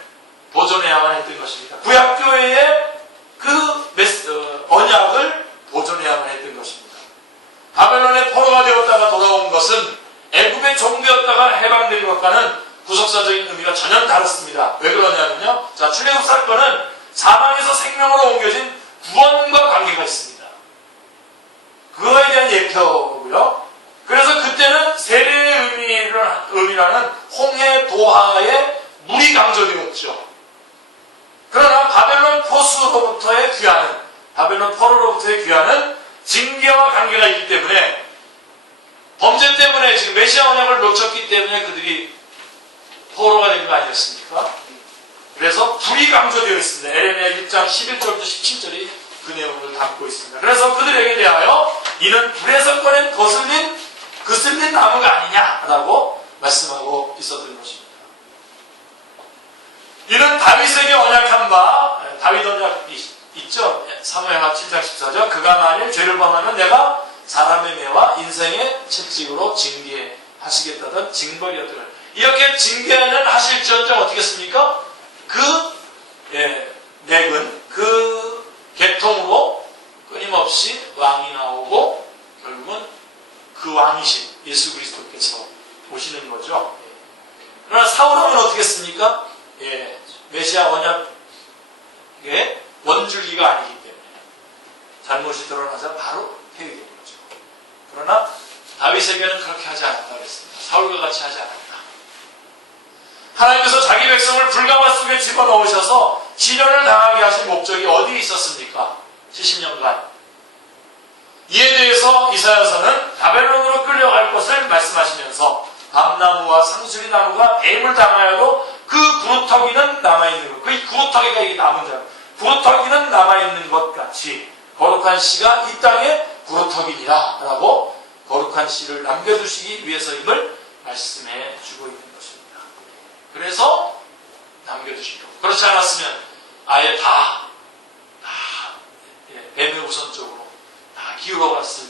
보존해야만 했던 것입니다. 구약교회의 그 언약을 보존해야만 했던 것입니다. 바벨론의 포로가 되었다가 돌아온 것은 애굽의 종되었다가 해방된 것과는 구속사적인 의미가 전혀 다릅니다. 왜 그러냐면요. 자, 출애굽 사건은 사망에서 생명으로 옮겨진 구원과 관계가 있습니다. 그거에 대한 예표고요. 그래서 그때는 세례의 의미라는 홍해 도하에 물이 강조되었죠. 그러나 바벨론 포로로부터의 귀환은 징계와 관계가 있기 때문에 범죄 때문에 지금 메시아 언약을 놓쳤기 때문에 그들이 포로가 된 거 아니었습니까? 그래서 불이 강조되어 있습니다. 에레미야 1장 11절부터 17절이 그 내용을 담고 있습니다. 그래서 그들에게 대하여 이는 불에서 꺼낸 거슬린 나무가 아니냐라고 말씀하고 있었던 것입니다. 이는 다윗에게 언약한 바, 다윗 언약이 있죠. 사무엘하 7장 14절. 그가 만일 죄를 범하면 내가 사람의 매와 인생의 채찍으로 징계하시겠다던 징벌이었던 이렇게 징계는 하실지언정 어떻게 했습니까? 맥은 그 계통으로 끊임없이 왕이 나오고 결국은 그 왕이신 예수 그리스도께서 오시는 거죠. 그러나 사울왕은 어떻게 했습니까? 메시아 언약의 원줄기가 아니기 때문에 잘못이 드러나자 바로 폐위된 거죠. 그러나 다윗에게는 그렇게 하지 않았다 그랬습니다. 사울과 같이 하지 않았다. 하나님께서 자기 백성을 불가마 속에 집어넣으셔서 시련을 당하게 하신 목적이 어디에 있었습니까? 70년간. 이에 대해서 이사야서는 바벨론으로 끌려갈 것을 말씀하시면서 밤나무와 상수리나무가 뱀을 당하여도 그 구루터기는 남아있는 것. 그 구루터기가 이게 남은 자. 구루터기는 남아있는 것 같이 거룩한 씨가 이 땅에 구루터기니라 라고 거룩한 씨를 남겨두시기 위해서임을 말씀해 주고 있는 것입니다. 그래서 남겨두시고 그렇지 않았으면 아예 다 뱀의 우선 쪽으로 다 기울어 갔을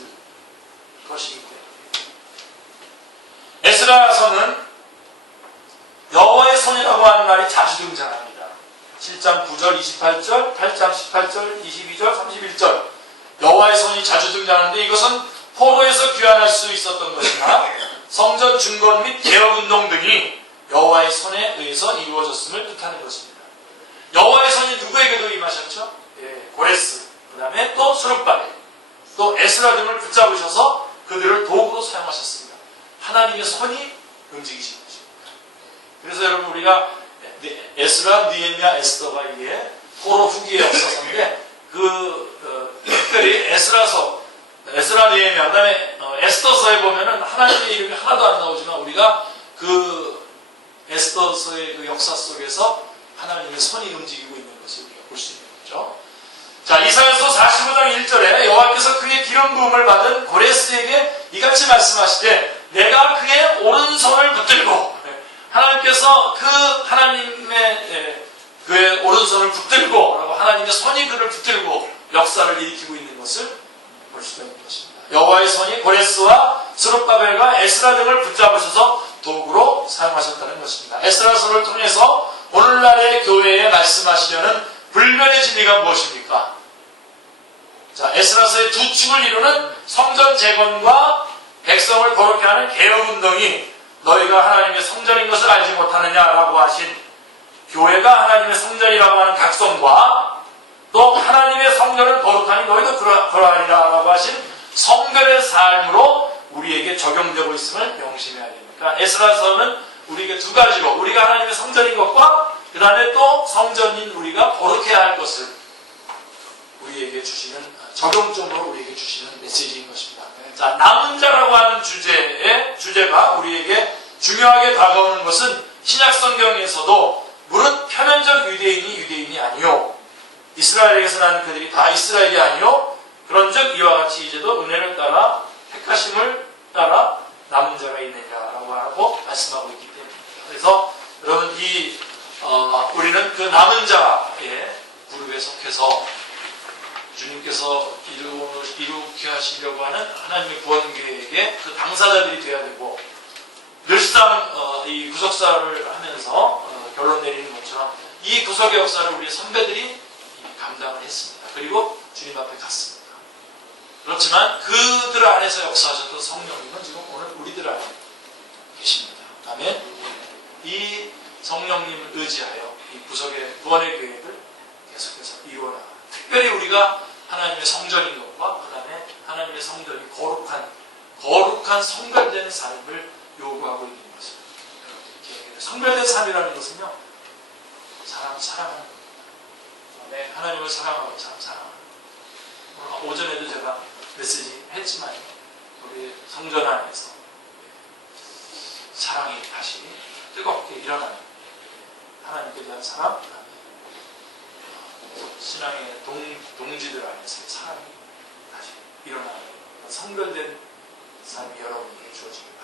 것이기 때문에 에스라서는 여호와의 손이라고 하는 말이 자주 등장합니다. 7장 9절, 28절, 8장 18절, 22절, 31절 여호와의 손이 자주 등장하는데 이것은 포로에서 귀환할 수 있었던 것이나 성전 증건 및 개혁운동 등이 여호와의 손에 의해서 이루어졌음을 뜻하는 것입니다. 여호와의 손이 누구에게도 임하셨죠? 예, 고레스, 그 다음에 또 스룹바벨, 또 에스라 등을 붙잡으셔서 그들을 도구로 사용하셨습니다. 하나님의 손이 움직이신 것입니다. 그래서 여러분 우리가 에스라, 느헤미야, 에스더가 이게 포로 후기의 역사서인데 특별히 에스라, 느헤미야, 그 다음에 에스더서에 보면은 하나님의 이름이 하나도 안 나오지만 우리가 그 에스더서의 그 역사 속에서 하나님의 손이 움직이고 있는 것을 우리가 볼 수 있는 거죠. 자, 이사야서 45장 1절에 여호와께서 그의 기름 부음을 받은 고레스에게 이같이 말씀하시되 내가 그의 오른손을 붙들고, 하나님께서 그 하나님의 그의 오른손을 붙들고 라고 하나님의 손이 그를 붙들고 역사를 일으키고 있는 것을 볼 수가 있는 것입니다. 여호와의 손이 고레스와 스룹바벨과 에스라 등을 붙잡으셔서 도구로 사용하셨다는 것입니다. 에스라서를 통해서 오늘날의 교회에 말씀하시려는 불변의 진리가 무엇입니까? 자, 에스라서의 두 축을 이루는 성전 재건과 백성을 거룩게 하는 개혁운동이 너희가 하나님의 성전인 것을 알지 못하느냐라고 하신 교회가 하나님의 성전이라고 하는 각성과 또 하나님의 성전을 거룩하니 너희도 그러하리라고 하신 성결의 삶으로 우리에게 적용되고 있음을 명심해야 됩니다. 에스라서는 우리에게 두 가지로 우리가 하나님의 성전인 것과 그 다음에 또 성전인 우리가 거룩해야 할 것을 우리에게 주시는 적용점으로 우리에게 주시는 메시지인 것입니다. 자, 남은 자라고 하는 주제가 우리에게 중요하게 다가오는 것은 신약 성경에서도 물은 표면적 유대인이 아니요 이스라엘에게서 나는 그들이 다 이스라엘이 아니요 그런즉 이와 같이 이제도 은혜를 따라 택하심을 따라 남은 자가 있느냐라고 하고 말씀하고 있기 때문입니다. 그래서 여러분 우리는 그 남은 자의 그룹에 속해서 주님께서 이루게 하시려고 하는 하나님의 구원 계획의 그 당사자들이 되어야 되고, 늘상 이 구속사를 하면서 결론 내리는 것처럼 이 구속의 역사를 우리 선배들이 감당을 했습니다. 그리고 주님 앞에 갔습니다. 그렇지만 그들 안에서 역사하셨던 성령님은 지금 오늘 우리들 안에 계십니다. 아멘. 이 성령님을 의지하여 이 구원의 계획을 계속해서 이루어나가. 특별히 우리가 하나님의 성전인 것과 그 다음에 하나님의 성전이 거룩한 성별된 삶을 요구하고 있는 것입니다. 성별된 삶이라는 것은요, 사랑하는 겁니다. 네, 하나님을 사랑하고 사랑하는. 오전에도 제가 메시지 했지만 우리 성전 안에서 사랑이 다시 뜨겁게 일어나는 하나님께 대한 사랑, 신앙의 동지들 안에서의 사랑이 다시 일어나는 성별된 삶이 여러분에게 주어집니다.